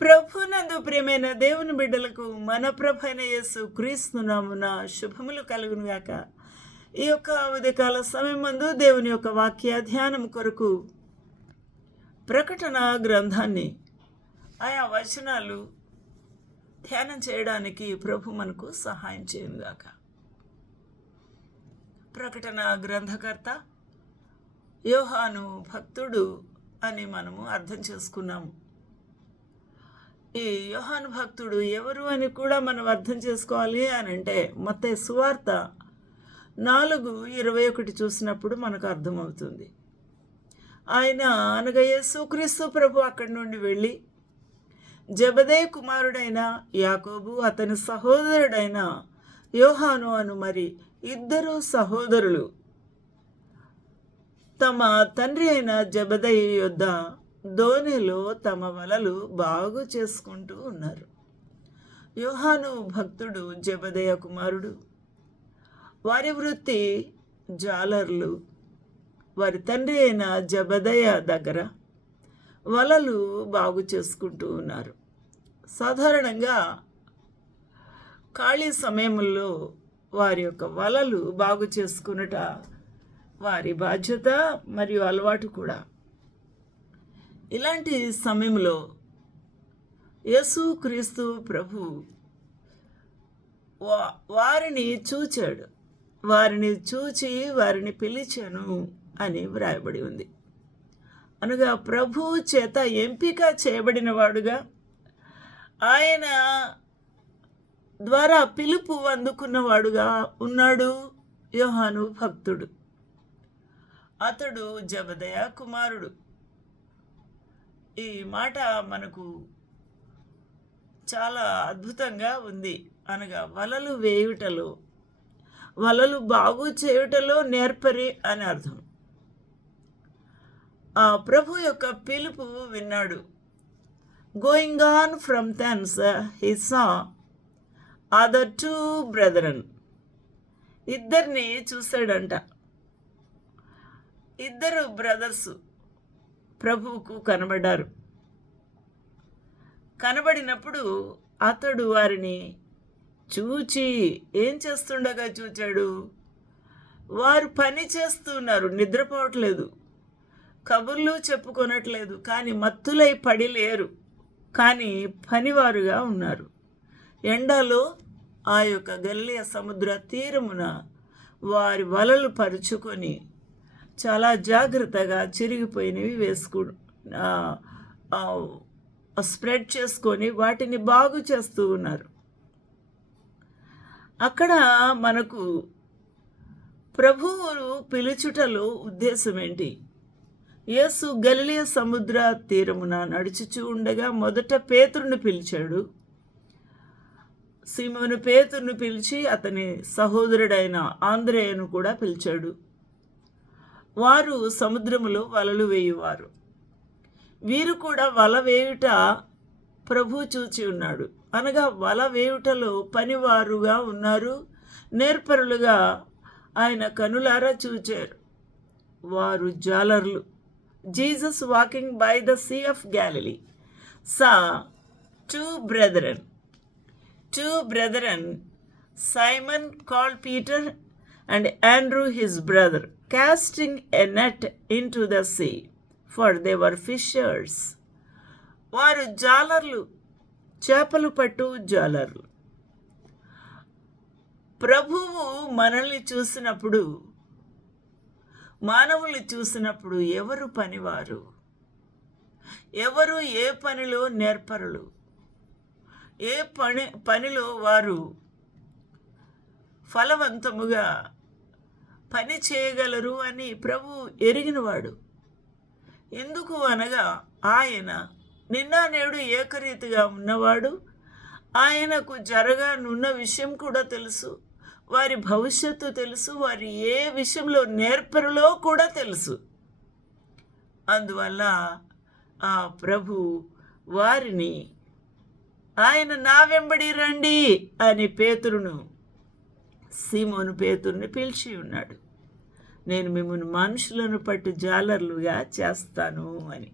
ప్రభునందు ప్రియమైన దేవుని బిడ్డలకు మన ప్రభైన యేసు క్రీస్తు నామున శుభములు కలుగును గాక. ఈ యొక్క ఉదయకాల సమయం మందు దేవుని యొక్క వాక్య ధ్యానం కొరకు ప్రకటన గ్రంథాన్ని ఆయా వచనాలు ధ్యానం చేయడానికి ప్రభు మనకు సహాయం చేయను గాక. ప్రకటన గ్రంథకర్త యోహాను భక్తుడు అని మనము అర్థం చేసుకున్నాము. ఈ యోహాను భక్తుడు ఎవరు అని కూడా మనం అర్థం చేసుకోవాలి అని అంటే మత్తయి సువార్త 4:21 చూసినప్పుడు మనకు అర్థమవుతుంది. ఆయన అనగా యేసుక్రీస్తు ప్రభు అక్కడి నుండి వెళ్ళి జెబెదయి కుమారుడైన యాకోబు అతని సహోదరుడైన యోహాను అను మరి ఇద్దరు సహోదరులు తమ తండ్రి అయిన జెబెదయి యొద్ద దోణిలో తమ వలలు బాగు చేసుకుంటూ ఉన్నారు. యోహాను భక్తుడు జెబెదయ కుమారుడు. వారి వృత్తి జాలర్లు. వారి తండ్రి అయిన జెబెదయ దగ్గర వలలు బాగు చేసుకుంటూ ఉన్నారు. సాధారణంగా ఖాళీ సమయంలో వారి యొక్క వలలు బాగు చేసుకునుట వారి బాధ్యత మరియు అలవాటు కూడా. ఇలాంటి సమయంలో యేసుక్రీస్తు ప్రభు వారిని చూచాడు. వారిని చూచి వారిని పిలిచాను అని వ్రాయబడి ఉంది. అనగా ప్రభు చేత ఎంపిక చేయబడిన వాడుగా, ఆయన ద్వారా పిలుపు అందుకున్నవాడుగా ఉన్నాడు యోహాను భక్తుడు. అతడు జెబెదయ కుమారుడు. ఈ మాట మనకు చాలా అద్భుతంగా ఉంది. అనగా వలలు వేయుటలో, వలలు బాగు చేయుటలో నేర్పరి అని అర్థం. ఆ ప్రభు యొక్క పిలుపు విన్నాడు. Going on from thence he saw other 2 brethren. ఇద్దరిని చూశాడంట. ఇద్దరు బ్రదర్స్ ప్రభువుకు కనబడ్డారు. కనబడినప్పుడు అతడు వారిని చూచి ఏం చేస్తుండగా చూచాడు? వారు పని చేస్తున్నారు, నిద్రపోవట్లేదు, కబుర్లు చెప్పుకొనట్లేదు, కానీ మత్తులై పడి లేరు, కానీ పనివారుగా ఉన్నారు. ఎండలో ఆ యొక్క గలిలయ సముద్ర తీరమున వారి వలలు పరుచుకొని చాలా జాగ్రత్తగా చిరిగిపోయినవి స్ప్రెడ్ చేసుకొని వాటిని బాగు చేస్తూ ఉన్నారు. అక్కడ మనకు ప్రభువు పిలుచుటలో ఉద్దేశం ఏంటి? యేసు గలిలయ సముద్ర తీరమున నడుచుచూ ఉండగా మొదట పేతురుని పిలిచాడు. సీమోను పేతురుని పిలిచి అతని సహోదరుడైన ఆంద్రేయను కూడా పిలిచాడు. వారు సముద్రములో వలలు వేయువారు. వీరు కూడా వల వేయుట ప్రభు చూచి ఉన్నాడు. అనగా వల వేయుటలో పనివారుగా ఉన్నారు, నేర్పరులుగా ఆయన కనులారా చూచారు. వారు జాలర్లు. Jesus walking by the sea of Galilee saw 2 brethren, Simon called Peter and Andrew his brother, casting a net into the sea, for they were fishers. వారు జాలర్లు, చేపలు పట్టు జాలర్లు. ప్రభువు మనల్ని చూసినప్పుడు, మానవుల్ని చూసినప్పుడు ఎవరు పనివారు, ఎవరు ఏ పనిలో నేర్పరులు, ఏ పనిలో వారు ఫలవంతముగా పని చేయగలరు అని ప్రభు ఎరిగినవాడు. ఎందుకు అనగా ఆయన నిన్న నేడు ఏకరీతిగా ఉన్నవాడు. ఆయనకు జరగనున్న విషయం కూడా తెలుసు, వారి భవిష్యత్తు తెలుసు, వారి ఏ విషయంలో నేర్పరులో కూడా తెలుసు. అందువల్ల ఆ ప్రభు వారిని ఆయన నా వెంబడి రండి అని సీమోను పేతురుని పిలిచి ఉన్నాడు. నేను మిమ్మల్ని మనుషులను పట్టు జాలర్లుగా చేస్తాను అని.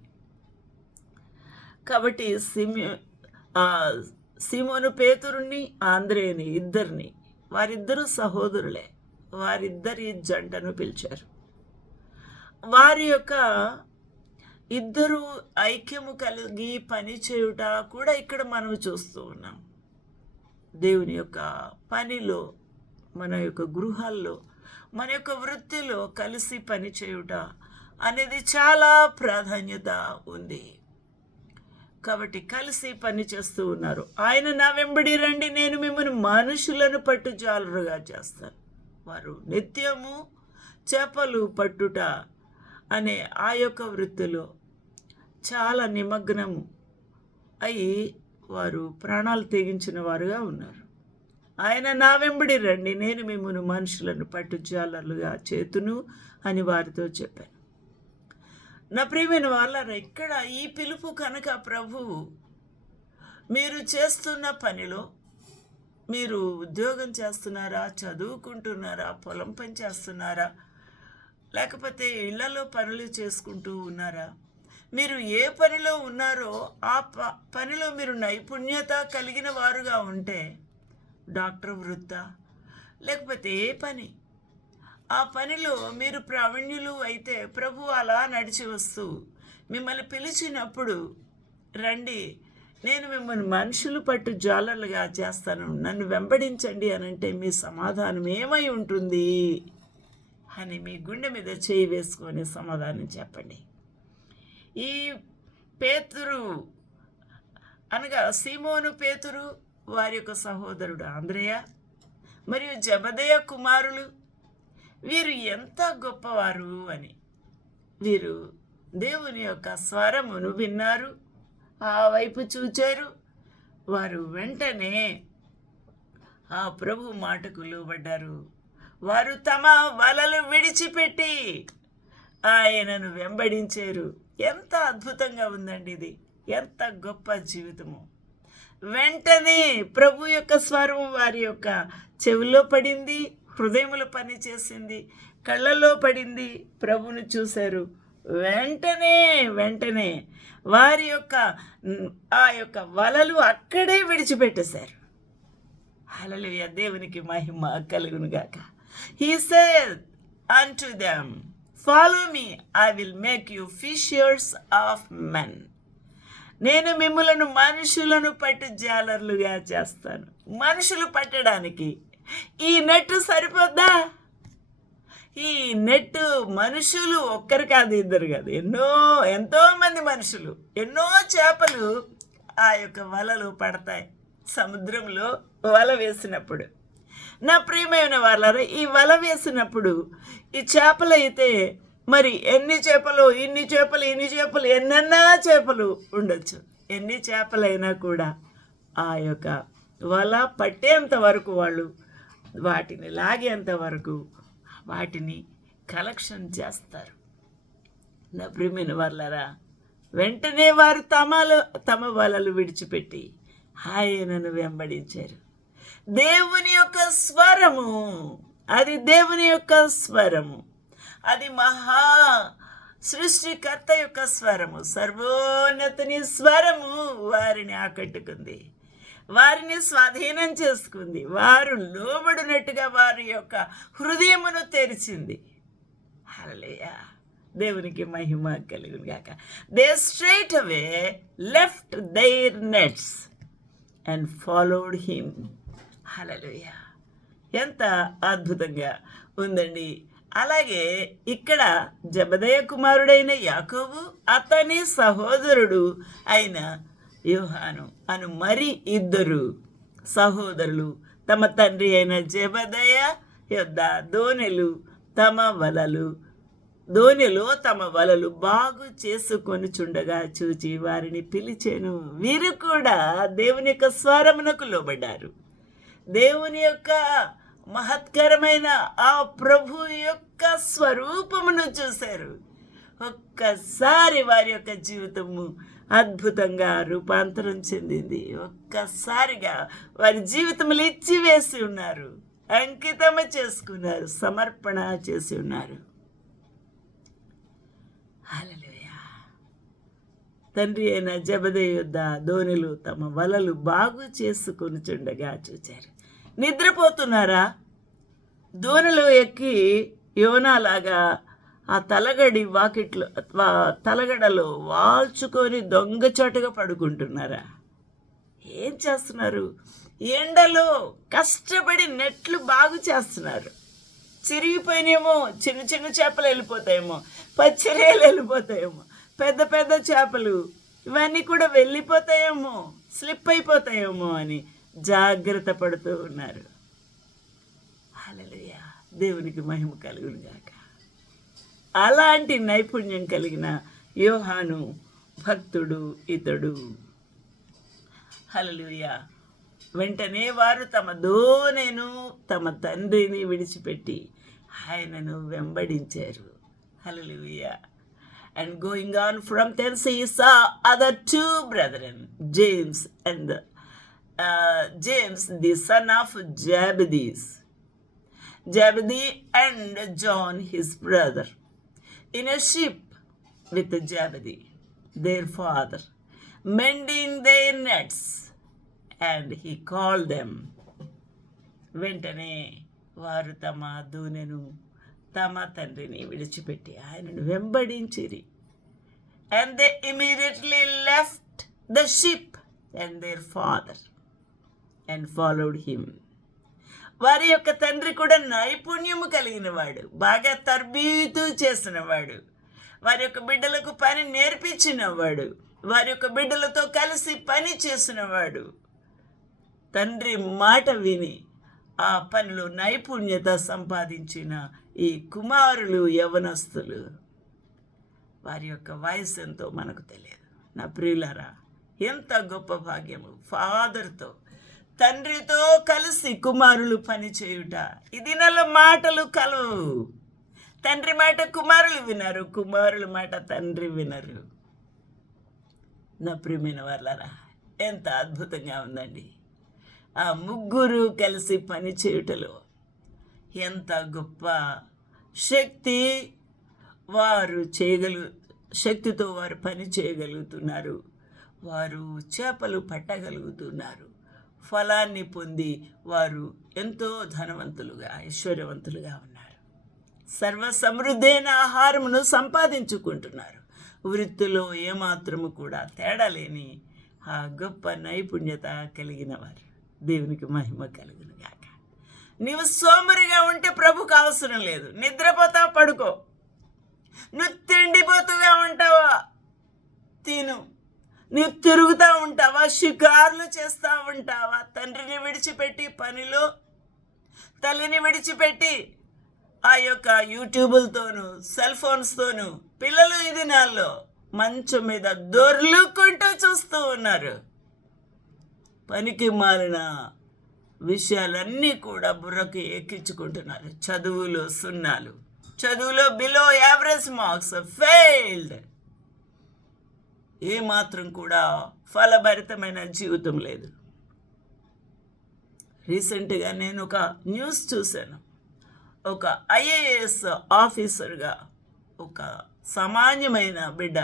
కాబట్టి ఆ సీమోను పేతురుని, ఆంద్రేని ఇద్దరిని, వారిద్దరూ సహోదరులే, వారిద్దరి జంటను పిలిచారు. వారి యొక్క ఇద్దరు ఐక్యము కలిగి పని చేయుట కూడా ఇక్కడ మనం చూస్తూ ఉన్నాం. దేవుని యొక్క పనిలో, మన యొక్క గృహాల్లో, మన యొక్క వృత్తిలో కలిసి పని చేయుట అనేది చాలా ప్రాధాన్యత ఉంది. కాబట్టి కలిసి పని చేస్తూ ఉన్నారు. ఆయన నా వెంబడి రండి, నేను మిమ్మల్ని మనుషులను పట్టు జాలరుగా చేస్తాను. వారు నిత్యము చేపలు పట్టుట అనే ఆ యొక్క వృత్తిలో చాలా నిమగ్నం అయి వారు ప్రాణాలు తెగించిన వారుగా ఉన్నారు. ఆయన నా వెంబడి రండి, నేను మిమ్మల్ని మనుషులను పట్టు జాలరులుగా చేతును అని వారితో చెప్పాను. నా ప్రియమైన వాళ్ళారా, ఇక్కడ ఈ పిలుపు కనుక ప్రభువు మీరు చేస్తున్న పనిలో, మీరు ఉద్యోగం చేస్తున్నారా, చదువుకుంటున్నారా, పొలం పని చేస్తున్నారా, లేకపోతే ఇళ్లలో పనులు చేసుకుంటూ ఉన్నారా, మీరు ఏ పనిలో ఉన్నారో ఆ పనిలో మీరు నైపుణ్యత కలిగిన వారుగా ఉంటే, డాక్టర్ వృత్తా లేకపోతే ఏ పని, ఆ పనిలో మీరు ప్రావీణ్యులు అయితే ప్రభు అలా నడిచి వస్తూ మిమ్మల్ని పిలిచినప్పుడు రండి, నేను మిమ్మల్ని మనుషులు పట్టు జాలర్లుగా చేస్తాను, నన్ను వెంబడించండి అనంటే మీ సమాధానం ఏమై ఉంటుంది అని మీ గుండె మీద చేయి వేసుకొని సమాధానం చెప్పండి. ఈ పేతురు అనగా సీమోను పేతురు, వారి యొక్క సహోదరుడు ఆంద్రేయ మరియు జబదయ కుమారులు, వీరు ఎంత గొప్పవారు అని వీరు దేవుని యొక్క స్వరమును విన్నారు, ఆ వైపు చూచారు. వారు వెంటనే ఆ ప్రభు మాటకు లోబడ్డారు. వారు తమ వలలు విడిచిపెట్టి ఆయనను వెంబడించారు. ఎంత అద్భుతంగా ఉందండి ఇది, ఎంత గొప్ప జీవితము. వెంటనే ప్రభు యొక్క స్వరం వారి యొక్క చెవిలో పడింది, హృదయములో పని చేసింది, కళ్ళల్లో పడింది, ప్రభుని చూశారు. వెంటనే వారి యొక్క ఆ యొక్క వలలు అక్కడే విడిచిపెట్టేశారు. హల్లెలూయా, దేవునికి మహిమ కలుగును గాక. He said unto them, follow me, I will make you fishers of men. నేను మిమ్ములను మనుషులను పట్టు జాలర్లుగా చేస్తాను. మనుషులు పట్టడానికి ఈ నెట్ సరిపోద్దా? ఈ నెట్ మనుషులు ఒక్కరు కాదు, ఇద్దరు కాదు, ఎంతోమంది మనుషులు, ఎన్నో చేపలు ఆ యొక్క వలలు పడతాయి సముద్రంలో వల వేసినప్పుడు. నా ప్రియమైన వాళ్ళారా, ఈ వల వేసినప్పుడు ఈ చేపలు అయితే మరి ఇన్ని చేపలు ఎన్నెన్నా చేపలు ఉండొచ్చు. ఎన్ని చేపలైనా కూడా ఆ యొక్క వల పట్టేంత వరకు వాళ్ళు వాటిని లాగేంత వరకు వాటిని కలెక్షన్ చేస్తారు. నా ప్రియమైన వాళ్ళారా, వెంటనే వారు తమ వలలు విడిచిపెట్టి ఆయనను వెంబడించారు. దేవుని యొక్క స్వరము, అది దేవుని యొక్క స్వరము, అది మహా సృష్టికర్త యొక్క స్వరము, సర్వోన్నతుని స్వరము వారిని ఆకట్టుకుంది, వారిని స్వాధీనం చేసుకుంది. వారు లోబడినట్టుగా వారి యొక్క హృదయమును తెరిచింది. హల్లెలూయా, దేవునికి మహిమ కలుగును గాక. They straight away left their nets and followed him. హల్లెలూయా, ఎంత అద్భుతంగా ఉందండి. అలాగే ఇక్కడ జబదయ కుమారుడైన యాకోబు, అతని సహోదరుడు అయిన యోహాను అను మరి ఇద్దరు సహోదరులు తమ తండ్రి అయిన జబదయ యొద్ద దోణిలో తమ వలలు బాగు చేసుకొని చుండగా చూచి వారిని పిలిచెను. వీరు కూడా దేవుని యొక్క స్వరమునకు లోబడ్డారు. దేవుని యొక్క మహత్కరమైన ఆ ప్రభు యొక్క స్వరూపమును చూశారు. ఒక్కసారి వారి యొక్క జీవితము అద్భుతంగా రూపాంతరం చెందింది. ఒక్కసారిగా వారి జీవితములు ఇచ్చివేసి ఉన్నారు, అంకితము చేసుకున్నారు, సమర్పణ చేసి ఉన్నారు. హల్లెలూయా, తండ్రి అయిన జెబెదయి యొద్ద దోణిలు తమ వలలు బాగు చేసుకొనుచుండగా చూచారు. నిద్రపోతున్నారా? దోణిలో ఎక్కి యోనాలాగా ఆ తలగడలో వాల్చుకొని దొంగచాటుగా పడుకుంటున్నారా? ఏం చేస్తున్నారు? ఎండలో కష్టపడి నెట్లు బాగు చేస్తున్నారు. చిరిగిపోయినేమో, చిన్న చిన్న చేపలు వెళ్ళిపోతాయేమో, పచ్చిరేలు వెళ్ళిపోతాయేమో, పెద్ద పెద్ద చేపలు ఇవన్నీ కూడా వెళ్ళిపోతాయేమో, స్లిప్ అయిపోతాయేమో అని జాగ్రత్త పడుతూ ఉన్నారు. హల్లెలూయా, దేవునికి మహిమ కలుగును గాక. అలాంటి నైపుణ్యం కలిగిన యోహాను భక్తుడు ఇతడు. హల్లెలూయా. వెంటనే వారు తమ దోణెను తమ తండ్రిని విడిచిపెట్టి ఆయనను వెంబడించారు. హల్లెలూయా. And going on from thence he saw other two brethren, James the son of Zebedee and John his brother, in a ship with Zebedee their father, mending their nets, and he called them. వెంటనే వారు తమ దూనెను తమ తండ్రిని విడిచిపెట్టి ఆయనను వెంబడించిరి. And they immediately left the ship and their father and followed him. వారి యొక్క తండ్రి కూడా నైపుణ్యము కలిగిన వాడు, బాగా తర్బీతు చేసినవాడు, వారి యొక్క బిడ్డలకు పని నేర్పించినవాడు, వారి యొక్క బిడ్డలతో కలిసి పని చేసినవాడు. తండ్రి మాట విని ఆ పనిలో నైపుణ్యత సంపాదించిన ఈ కుమారులు యవనస్తులు, వారి యొక్క వయసు ఎంతో మనకు తెలియదు. నా ప్రియులారా, ఎంత గొప్ప భాగ్యము! ఫాదర్తో, తండ్రితో కలిసి కుమారులు పని చేయుట. ఈ దినాల్లో మాటలు కలవు. తండ్రి మాట కుమారులు వినరు, కుమారుల మాట తండ్రి వినరు. నా ప్రియమైన వాళ్ళారా, ఎంత అద్భుతంగా ఉందండి! ఆ ముగ్గురు కలిసి పని చేయుటలో ఎంత గొప్ప శక్తి! శక్తితో వారు పని చేయగలుగుతున్నారు. వారు చేపలు పట్టగలుగుతున్నారు. ఫలాన్ని పొంది వారు ఎంతో ధనవంతులుగా, ఐశ్వర్యవంతులుగా ఉన్నారు. సర్వ సమృద్ధైన ఆహారమును సంపాదించుకుంటున్నారు. వృత్తిలో ఏమాత్రము కూడా తేడా లేని ఆ గొప్ప నైపుణ్యత కలిగిన వారు. దేవునికి మహిమ కలుగును గాక. నీవు సోమరిగా ఉంటే ప్రభుకు అవసరం లేదు. నిద్రపోతావా? పడుకో. నువ్వు తిండిపోతుగా ఉంటావా? తిను. నువ్వు తిరుగుతూ ఉంటావా? షికార్లు చేస్తూ ఉంటావా? తండ్రిని విడిచిపెట్టి పనిలో, తల్లిని విడిచిపెట్టి ఆ యొక్క యూట్యూబులతోనూ సెల్ ఫోన్స్తోనూ పిల్లలు ఈ దినాల్లో మంచం మీద దొర్లుకుంటూ చూస్తూ ఉన్నారు. పనికి మారిన విషయాలన్నీ కూడా బుర్రకి ఎక్కించుకుంటున్నారు. చదువులో సున్నాలు, చదువులో బిలో యావరేజ్ మార్క్స్, ఫెయిల్డ్. ఏమాత్రం కూడా ఫలభరితమైన జీవితం లేదు. రీసెంట్గా నేను ఒక న్యూస్ చూశాను. ఒక ఐఏఎస్ ఆఫీసర్గా ఒక సామాన్యమైన బిడ్డ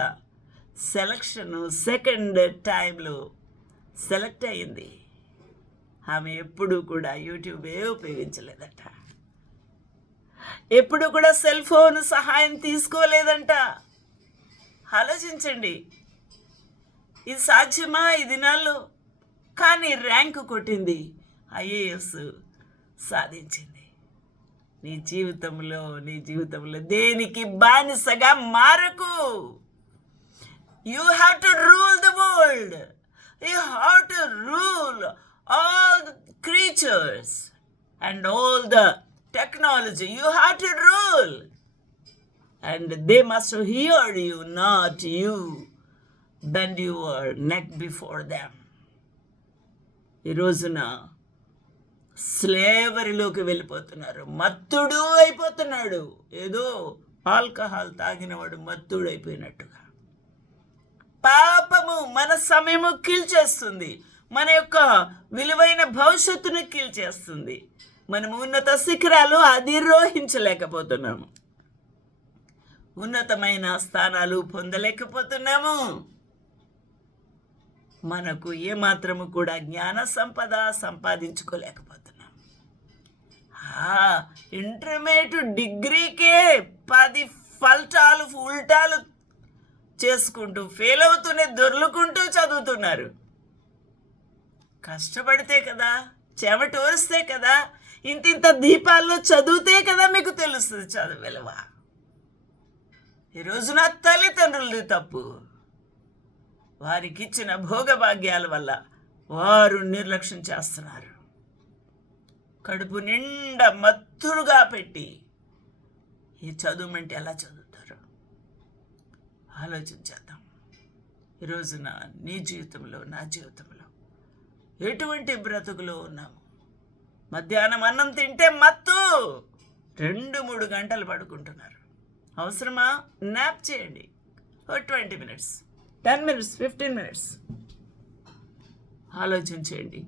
సెలక్షన్ సెకండ్ టైంలో సెలెక్ట్ అయింది. ఆమె ఎప్పుడూ కూడా యూట్యూబే ఉపయోగించలేదట. ఎప్పుడు కూడా సెల్ ఫోన్ సహాయం తీసుకోలేదంట. ఆలోచించండి, ఇది సాధ్యమా ఈ దినాల్లో? కానీ ర్యాంకు కొట్టింది, ఐఏఎస్ సాధించింది. నీ జీవితంలో దేనికి బానిసగా మారకు. You have to rule the world. You have to rule all the creatures and all the technology. You have to rule. And they must hear you, not you bend your neck before them. ఈ రోజున స్లేవరీలోకి వెళ్ళిపోతున్నారు. మత్తుడు అయిపోతున్నాడు. ఏదో alcohol తాగినవాడు మత్తుడు అయిపోయినట్టుగా. పాపము మన సమయము కీల్చేస్తుంది. మన యొక్క విలువైన భవిష్యత్తును కీల్చేస్తుంది. మనము ఉన్నత శిఖరాలు అధిరోహించలేకపోతున్నాము. ఉన్నతమైన స్థానాలు పొందలేకపోతున్నాము. మనకు ఏమాత్రము కూడా జ్ఞాన సంపద సంపాదించుకోలేకపోతున్నాం. ఇంటర్మీడియట్ డిగ్రీకే 10 ఫల్టాలు ఉల్టాలు చేసుకుంటూ ఫెయిల్ అవుతూనే దొర్లుకుంటూ చదువుతున్నారు. కష్టపడితే కదా, చెమట ఓరిస్తే కదా, ఇంత దీపాల్లో చదివితే కదా మీకు తెలుస్తుంది చదువు విలువ. ఈరోజు నా తల్లిదండ్రులది తప్పు. వారికి ఇచ్చిన భోగభాగ్యాల వల్ల వారు నిర్లక్ష్యం చేస్తున్నారు. కడుపు నిండా మత్తురుగా పెట్టి ఈ చదువుమంటే ఎలా చదువుతారు ఆలోచించేద్దాం. ఈరోజున నీ జీవితంలో, నా జీవితంలో ఎటువంటి బ్రతుకులో ఉన్నాము? మధ్యాహ్నం అన్నం తింటే మత్తు, 2-3 గంటలు పడుకుంటున్నారు. అవసరమా? నాప్ చేయండి. 20 minutes, 10 minutes, 15 minutes. ఆలోచించండి.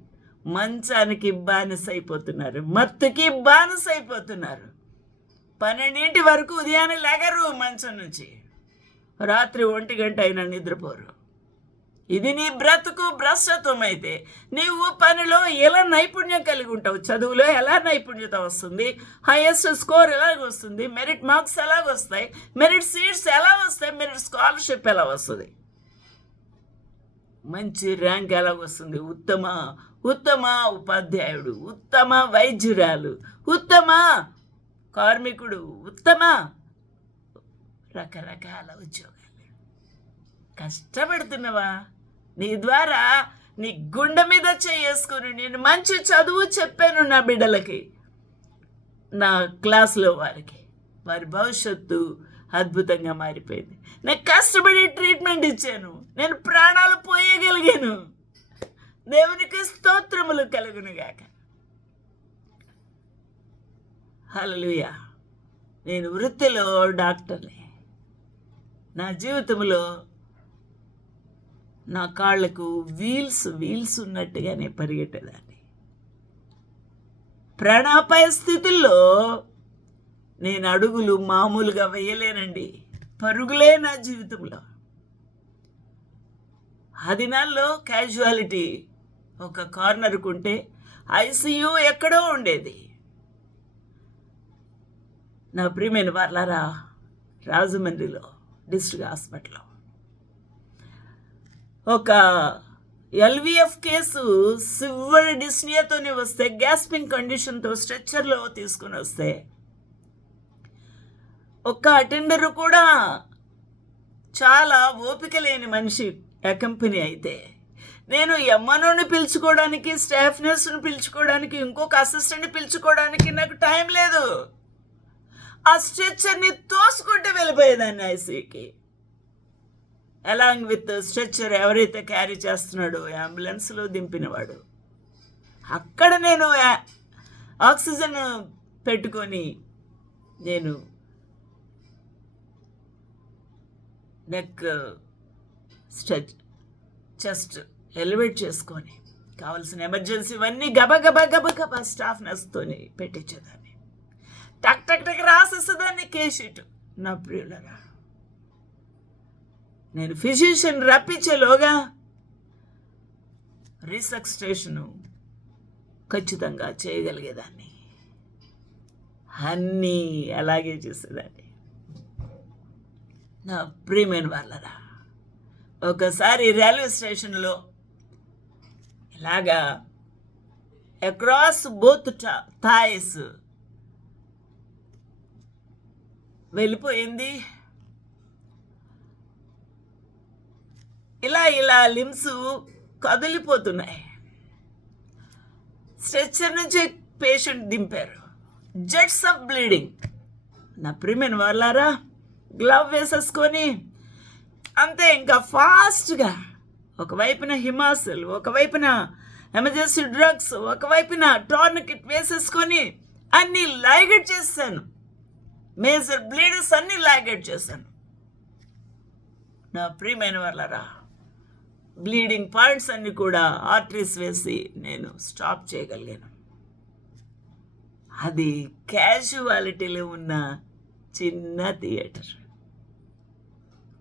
మంచానికి బానిసైపోతున్నారు, మత్తుకి బానిసైపోతున్నారు. 12 వరకు ఉదయాన్నే లేగరు మంచం నుంచి, రాత్రి 1 గంట అయినా నిద్రపోరు. ఇది నీ బ్రతుకు భ్రష్టత్వం అయితే నీవు పనిలో ఎలా నైపుణ్యం కలిగి ఉంటావు? చదువులో ఎలా నైపుణ్యత వస్తుంది? హైయెస్ట్ స్కోర్ ఎలాగ వస్తుంది? మెరిట్ మార్క్స్ ఎలాగ వస్తాయి? మెరిట్ సీట్స్ ఎలా వస్తాయి? మెరిట్ స్కాలర్షిప్ ఎలా వస్తుంది? మంచి ర్యాంక్ ఎలాగ వస్తుంది? ఉత్తమ ఉపాధ్యాయుడు, ఉత్తమ వైద్యురాలు, ఉత్తమ కార్మికుడు, ఉత్తమ రకరకాల ఉద్యోగాలు. కష్టపడుతున్నావా? నీ ద్వారా నీ గుండె మీద చేసుకుని నేను మంచి చదువు చెప్పాను నా బిడ్డలకి, నా క్లాస్లో వారికి. వారి భవిష్యత్తు అద్భుతంగా మారిపోయింది. నేను కష్టపడి ట్రీట్మెంట్ ఇచ్చాను, నేను ప్రాణాలు పోయగలిగాను. దేవునికి స్తోత్రములు కలుగునుగాక. హల్లెలూయా. నేను వృత్తిలో డాక్టర్ని. నా జీవితంలో నా కాళ్లకు వీల్స్ ఉన్నట్టుగానే పరిగెట్టేదాన్ని. ప్రాణాపాయ స్థితుల్లో నేను అడుగులు మామూలుగా వేయలేనండి. పరుగులే నా జీవితంలో. ఆ దినాల్లో క్యాజువాలిటీ ఒక కార్నర్కు ఉంటే ఐసీయూ ఎక్కడో ఉండేది. నా ప్రియమైన వాళ్ళారా, రాజమండ్రిలో డిస్ట్రిక్ట్ హాస్పిటల్లో ఒక ఎల్విఎఫ్ కేసు సివియర్ డిస్నియాతోనే వస్తే, గ్యాస్పింగ్ కండిషన్తో స్ట్రెచ్చర్లో తీసుకుని వస్తే, ఒక్క అటెండరు కూడా చాలా ఓపిక లేని మనిషి అకంపెనీ అయితే, నేను ఎమ్మనోని పిలుచుకోవడానికి, స్టాఫ్ నర్సుని పిలుచుకోవడానికి, ఇంకొక అసిస్టెంట్ని పిలుచుకోవడానికి నాకు టైం లేదు. ఆ స్ట్రెచ్చర్ని తోసుకుంటూ వెళ్ళిపోయేదాన్ని ఐసీకి. అలాంగ్ విత్ స్ట్రెచ్చర్ ఎవరైతే క్యారీ చేస్తున్నాడో అంబులెన్స్లో దింపినవాడు, అక్కడ నేను ఆక్సిజన్ పెట్టుకొని నేను నెక్ చెస్ట్ ఎలివేట్ చేసుకొని కావాల్సిన ఎమర్జెన్సీ ఇవన్నీ గబగబా స్టాఫ్ నర్స్తోని పెట్టించేదాన్ని. టక్ రాసేసేదాన్ని కేషీట్. నా ప్రియులరా, నేను ఫిజిషియన్ రప్పించేలోగా రీసక్స్టేషను ఖచ్చితంగా చేయగలిగేదాన్ని. అన్నీ అలాగే చేసేదాన్ని. నా ప్రియమైన వాళ్ళరా, ఒకసారి రైల్వే స్టేషన్లో ఇలాగా అక్రాస్ బోత్ థాయిస్ వెళ్ళిపోయింది. ఇలా లిమ్స్ కదిలిపోతున్నాయి. స్ట్రెచ్చర్ నుంచి పేషెంట్ దింపారు. Jets of bleeding. నా ప్రియమైన వాళ్ళారా, గ్లవ్ వేసేసుకొని అంతే ఇంకా ఫాస్ట్గా ఒకవైపున హిమాసల్, ఒకవైపున ఎమర్జెన్సీ డ్రగ్స్, ఒకవైపున టార్నికెట్ వేసేసుకొని అన్నీ లైగెట్ చేశాను. మేజర్ బ్లీడర్స్ అన్నీ లైగెట్ చేశాను. నా ప్రియమైన వాళ్ళరా, బ్లీడింగ్ పాయింట్స్ అన్నీ కూడా ఆర్టరీస్ వేసి నేను స్టాప్ చేయగలిగాను. అది క్యాజువాలిటీలో ఉన్న చిన్న theatre,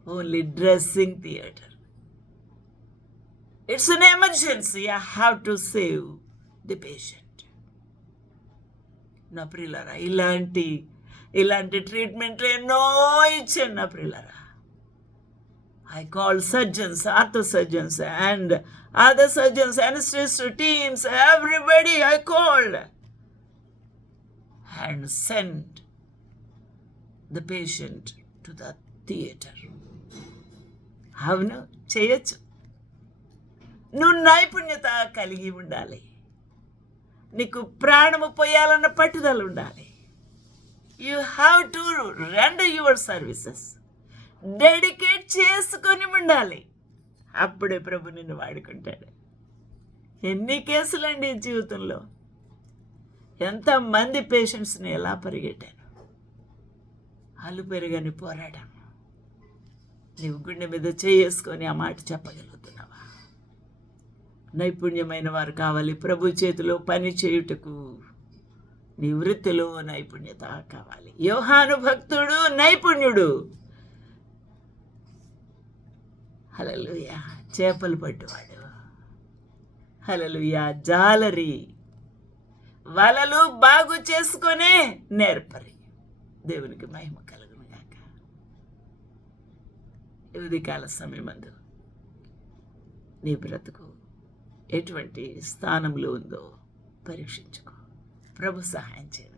only dressing theatre. It's an emergency. I have to save the patient. నా ప్రియులారా, ఇలాంటి ట్రీట్మెంట్లు ఎన్నో ఇచ్చాను నా ప్రియులారా. I called surgeons, ortho surgeons, and other surgeons, anesthesia teams, everybody I called and sent the patient to the theater. అవును, చేయొచ్చు. నువ్వు నైపుణ్యత కలిగి ఉండాలి. నీకు ప్రాణము పోయాలన్న పట్టుదల ఉండాలి. You have to render your services. Dedicate చేసుకొని ఉండాలి. అప్పుడే ప్రభు నిన్ను వాడుకుంటాడు. ఎన్ని కేసులండి జీవితంలో, ఎంతమంది పేషెంట్స్ని ఎలా పరిగెట్టాను. అలు పెరుగని పోరాడాను. నీవు గుండె మీద చేసుకొని ఆ మాట చెప్పగలుగుతున్నావా? నైపుణ్యమైన వారు కావాలి. ప్రభు చేతిలో పని చేయుటకు నీ వృత్తిలో నైపుణ్యత కావాలి. యోహాను భక్తుడు నైపుణ్యుడు. హల్లెలూయా. చేపలు పట్టువాడు. హల్లెలూయా. జాలరి, వలలు బాగు చేసుకొనే నేర్పరి. దేవునికి మహిమ కలుగును గాక. ఈ ఉదయకాల సమయమందు నీ బ్రతుకు ఎటువంటి స్థానంలో ఉందో పరీక్షించుకో. ప్రభు సహాయం చేయండి.